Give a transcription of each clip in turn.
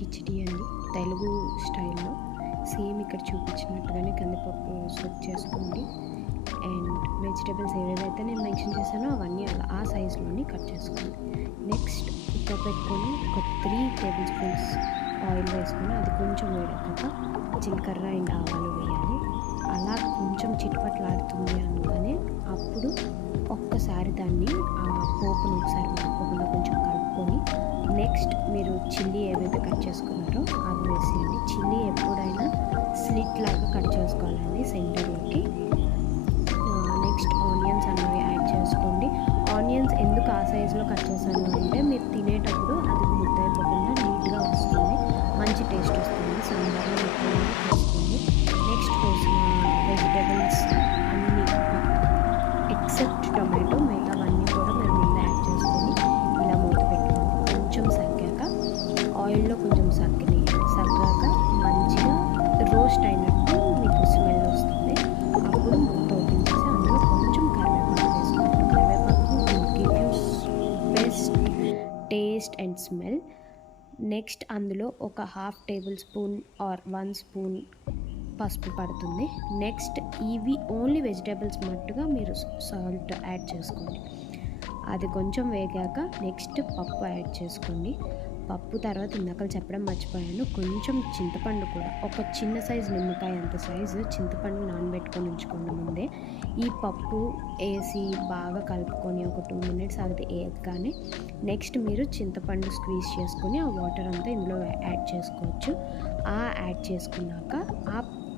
కిచిడి అండి, తెలుగు స్టైల్లో సేమ్ ఇక్కడ చూపించినట్టుగానే కందిపప్పు సోక్ చేసుకోండి. అండ్ వెజిటేబుల్స్ ఏవేవైతే నేను మెన్షన్ చేశానో అవన్నీ అలా ఆ సైజులోని కట్ చేసుకోండి. నెక్స్ట్ కుక్కర్ పెట్టుకొని ఒక 3 టేబుల్ స్పూన్స్ ఆయిల్ వేసుకొని అది కొంచెం వేడెక్కాక జీలకర్ర అండ్ ఆవాలు వేయాలి. అలా కొంచెం చిట్పట్లాడుతుంది అనగానే అప్పుడు ఒక్కసారి దాన్ని ఆ పోపును ఒకసారి మాడుకోకుండా కొంచెం కలుపుకొని నెక్స్ట్ మీరు చిల్లీ ఏవైతే కట్ చేసుకున్నారో అవి వేసేయండి. చిల్లీ ఎప్పుడైనా స్లిట్ లాగా కట్ చేసుకోవాలండి సెంటర్లోకి. నెక్స్ట్ ఆనియన్స్ అనేవి యాడ్ చేసుకోండి. ఆనియన్స్ ఎందుకు ఆ సైజులో కట్ చేశాను అంటే మీరు తినేటప్పుడు అది ముద్దైపోకుండా నీట్గా వస్తుంది, మంచి టేస్ట్ వస్తుంది. సాంబార్లో ముక్కలు వేసుకోండి. నెక్స్ట్ కోసిన వెజిటేబుల్స్ అన్నీ ఎక్సెప్ట్ టొమాటో మిగతావన్నీ కూడా మీరు ముందు యాడ్ చేసుకొని ఇలా మూత పెట్టుకోండి. కొంచెం సగ్గాక ఆయిల్లో కొంచెం సగ్గాక మంచిగా రోస్ట్ అయినట్టు మీకు స్మెల్ వస్తుంది. అప్పుడు మూత ఓపెన్ చేసి అందులో కొంచెం కరివేపాకు వేసుకోండి. కరివేపాకు will give you best taste and smell. Next అందులో ఒక 1/2 టేబుల్ స్పూన్ ఆర్ 1 స్పూన్ పసుపు పడుతుంది. నెక్స్ట్ ఇవి ఓన్లీ వెజిటేబుల్స్ మట్టుగా మీరు సాల్ట్ యాడ్ చేసుకోండి. అది కొంచెం వేగాక నెక్స్ట్ పప్పు యాడ్ చేసుకోండి. పప్పు తర్వాత ఇందాక చెప్పడం మర్చిపోయాను, కొంచెం చింతపండు కూడా ఒక చిన్న సైజు నిమ్మకాయ అంత సైజు చింతపండు నానబెట్టుకొని ఉంచుకోండి ముందే. ఈ పప్పు వేసి బాగా కలుపుకొని ఒక 2 మినిట్స్ అది వేయగానే నెక్స్ట్ మీరు చింతపండు స్క్వీజ్ చేసుకొని ఆ వాటర్ అంతా ఇందులో యాడ్ చేసుకోవచ్చు. యాడ్ చేసుకున్నాక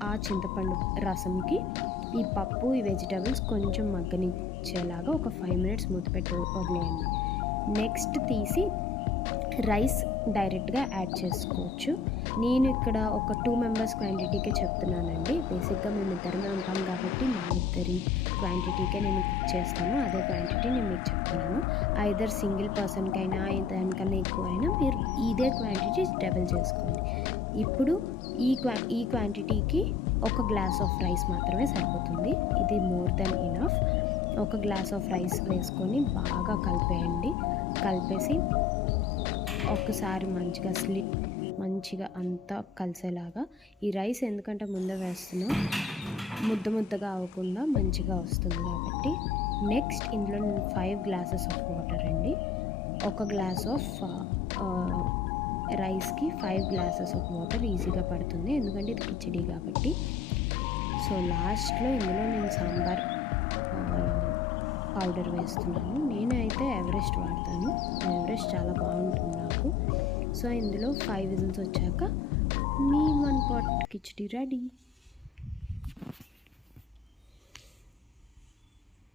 ఆ చింతపండు రసంకి ఈ పప్పు ఈ వెజిటేబుల్స్ కొంచెం మగ్గనిచ్చేలాగా ఒక 5 మినిట్స్ మూత పెట్టి వదిలేయండి. నెక్స్ట్ తీసి రైస్ డైరెక్ట్గా యాడ్ చేసుకోవచ్చు. నేను ఇక్కడ ఒక 2 మెంబర్స్ క్వాంటిటీకే చెప్తున్నానండి. బేసిక్గా మేము ఇద్దరమే ఉంటాం కాబట్టి మా ఇద్దరి క్వాంటిటీకే నేను కుక్ చేస్తాను. అదే క్వాంటిటీ నేను మీకు చెప్తున్నాను. ఐదర్ సింగిల్ పర్సన్కైనా దానికన్నా ఎక్కువైనా మీరు ఇదే క్వాంటిటీ డబుల్ చేసుకోండి. ఇప్పుడు ఈ క్వాంటిటీకి ఒక గ్లాస్ ఆఫ్ రైస్ మాత్రమే సరిపోతుంది. ఇది మోర్ దెన్ ఇనఫ్. ఒక గ్లాస్ ఆఫ్ రైస్ వేసుకొని బాగా కలిపేయండి. కలిపేసి ఒక్కసారి మంచిగా అంతా కలిసేలాగా ఈ రైస్ ఎందుకంటే ముందే వేస్తున్నా ముద్దగా అవ్వకుండా మంచిగా వస్తుంది కాబట్టి నెక్స్ట్ ఇందులో నేను 5 గ్లాసెస్ ఆఫ్ వాటర్ అండి. ఒక గ్లాస్ ఆఫ్ రైస్కి 5 గ్లాసెస్ ఆఫ్ వాటర్ ఈజీగా పడుతుంది ఎందుకంటే ఇది కిచిడి కాబట్టి. సో లాస్ట్లో ఇందులో నేను సాంబార్ పౌడర్ వేస్తున్నాను. నేనైతే ఎవరెస్ట్ వాడతాను. ఎవరెస్ట్ చాలా బాగుంటుంది నాకు. సో ఇందులో 5 విజిల్స్ వచ్చాక మీ 1 pot కిచిడి రెడీ.